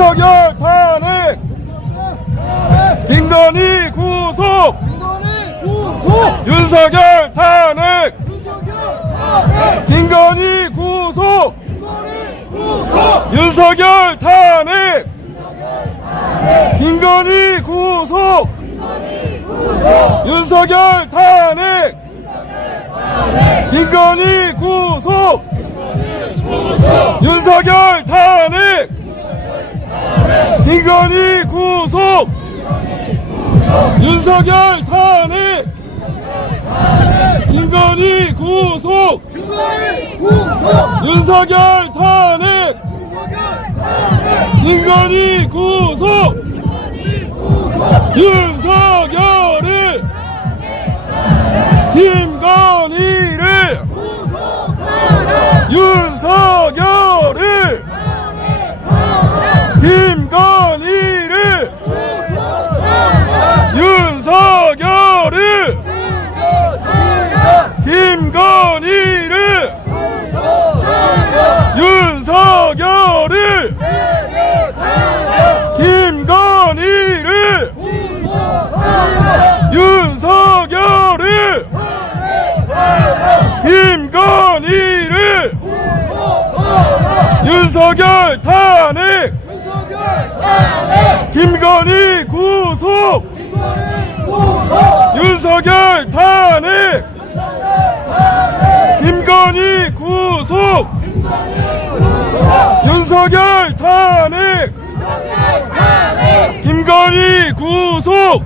윤석열 탄핵! 김건희 구속! 윤석열 탄핵! 김건희 구속! 윤석열 탄핵! 김건희 구속! 윤석열 탄핵! 김건희 구속! 윤석열 탄핵! 김건희 구속! 윤석열 탄핵! 김건희 구속! 윤석열 탄핵! 김건희 구속! 윤석열을! 김건희를! 윤석열을! 김건희를! 윤석열을! 김건희를! 윤석열을! 김건희를! 윤석열을! 김건희를! 윤석열 탄핵! 김건희 구속! 윤석열 탄핵! 김건희 구속! 윤석열 탄핵! 김건희 구속!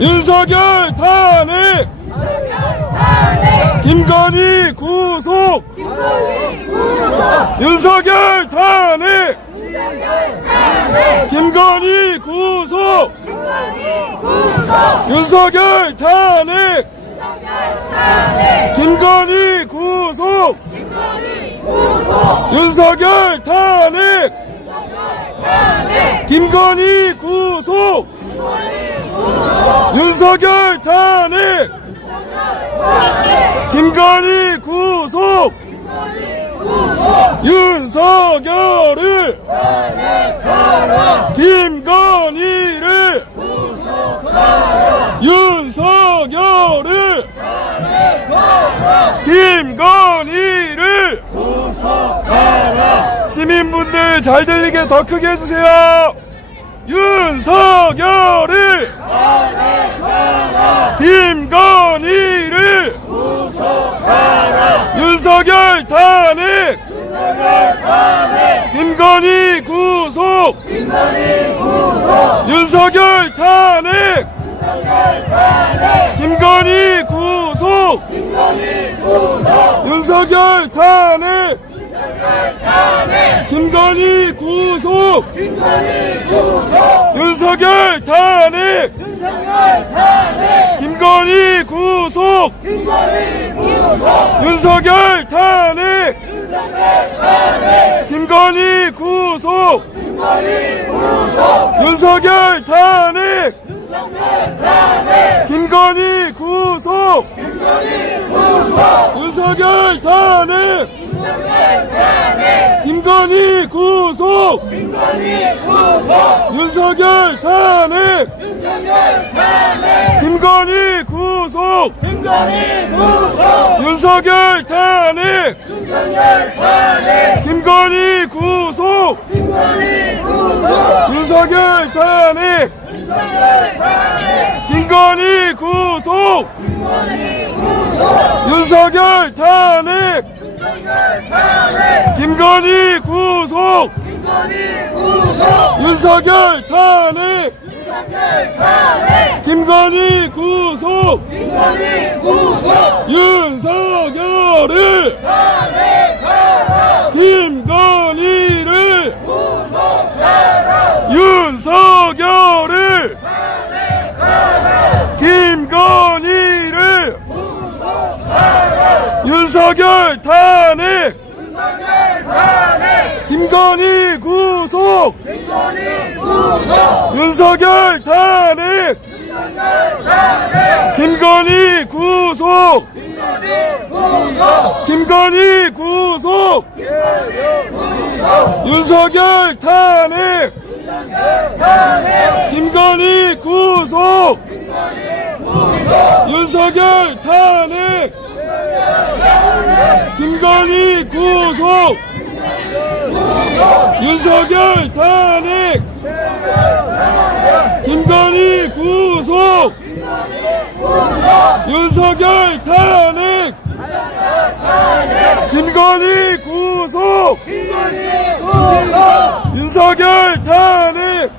윤석열 탄핵! 김건희 구속! 윤석열 탄핵! 김건희 구속! 윤석열 탄핵! 김건희 구속! 윤석열 탄핵! 김건희 구속! 윤석열 탄핵! 김건희 구속! 윤석열을! 김건희를! 윤석열을! 김건희를! 시민분들 잘 들리게 더 크게 해주세요. 윤석열을! 김건희를! 윤석열 탄핵! 김건희 구속! 윤석열 탄핵! 김건희 구속! 윤석열 탄핵! 김건희 구속! 윤석열 탄핵! 김건희 구속! 윤석열 탄핵! 김건희 구속! 윤석열 탄핵! 김건희 구속! 윤석열 탄핵! 김건희 구속! 윤석열 탄핵! 김건희 구속! 윤석열 탄핵! 김건희 구속! 윤석열 탄핵! 김건희 구속! 윤석열 탄핵! 김건희 구속! 윤석열 탄핵! 김건희 구속! 윤석열을! 김건희를! 윤석열을! 김건희를! 윤석열 탄핵! 김건희 구속! 윤석열 탄핵! 김건희 구속! 김건희 구속! 윤석열 탄핵! 김건희 구속! 윤석열 탄핵! 김건희 구속! 윤석열 탄핵! 김건희 구속! 윤석열 탄핵! 김건희 구속! 윤석열 탄핵!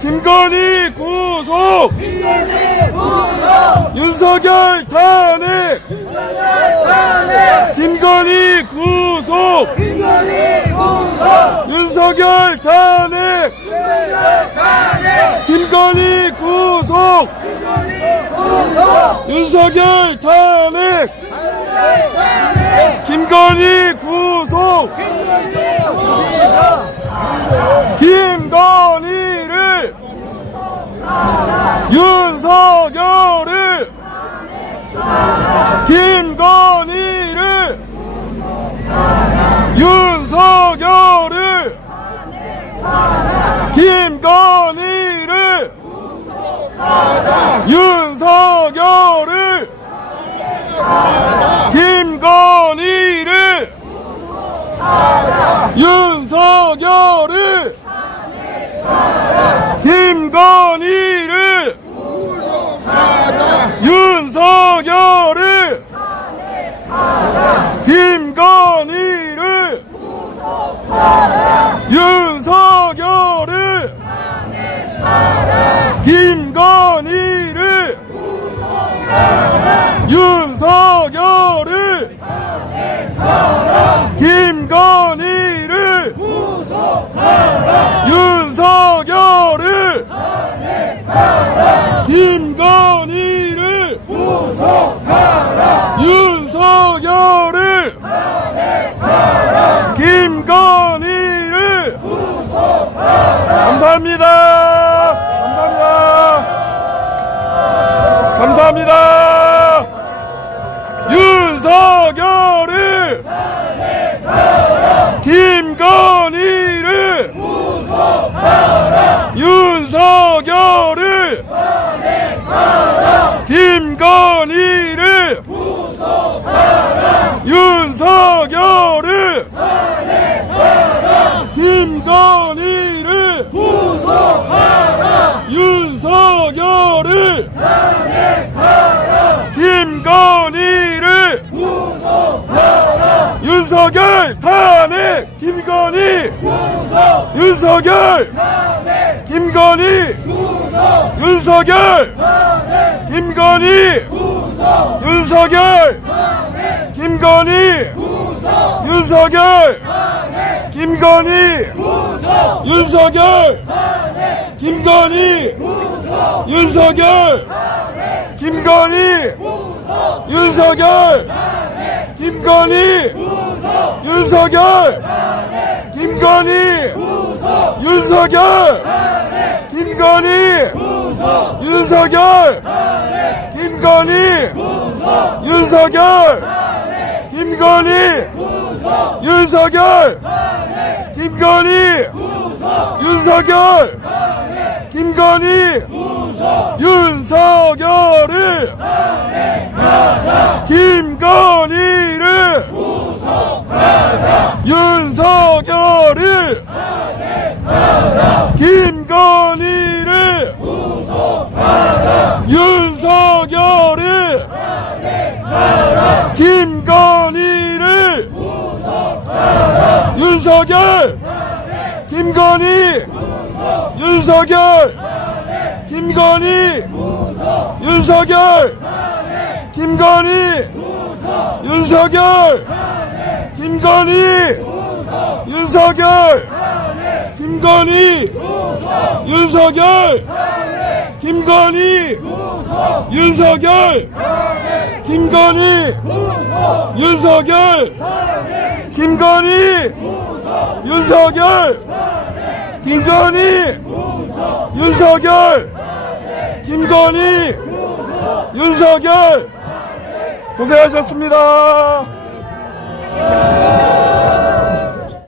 김건희 구속! 윤석열 탄핵! 김건희 구속! 윤석열 탄핵! 김건희 구속! 윤석열 탄핵! 김건희 구속! 김건희를 윤석열을 김건희를 윤석열을 김건희를 윤석열을 김건희를 윤석열을 김건희를 윤석열을 김건희를 윤석열을 김건희를 윤석열을 김건희를 윤석열을 김건희를 윤석열을 김건희를 감사합니다. 감사합니다. 윤석열을 김건희를 윤석열을 김건희를 윤석열을 김건희를 윤석열을 김건희를 윤석열 탄핵 김건희 윤석열 김건희 윤석열 김건희 윤석열 김건희 윤석열 김건희 윤석열 김건희 윤석열 김건희 윤석열 김건희 윤석열 김건희 윤석열 김건희 윤석열 김건희 윤석열 김건희 윤석열 김건희 윤석열 김건희 윤석열을 김건희를 윤석열을 김건희를 윤석열을 김건희를 윤석열 김건희 윤석열 김건희 윤석열 김건희 윤석열 김건희 윤석열 김건희 윤석열 김건희 윤석열 김건희 윤석열 김건희 윤석열 김건희 윤석열 김건희 윤석열 고생하셨습니다.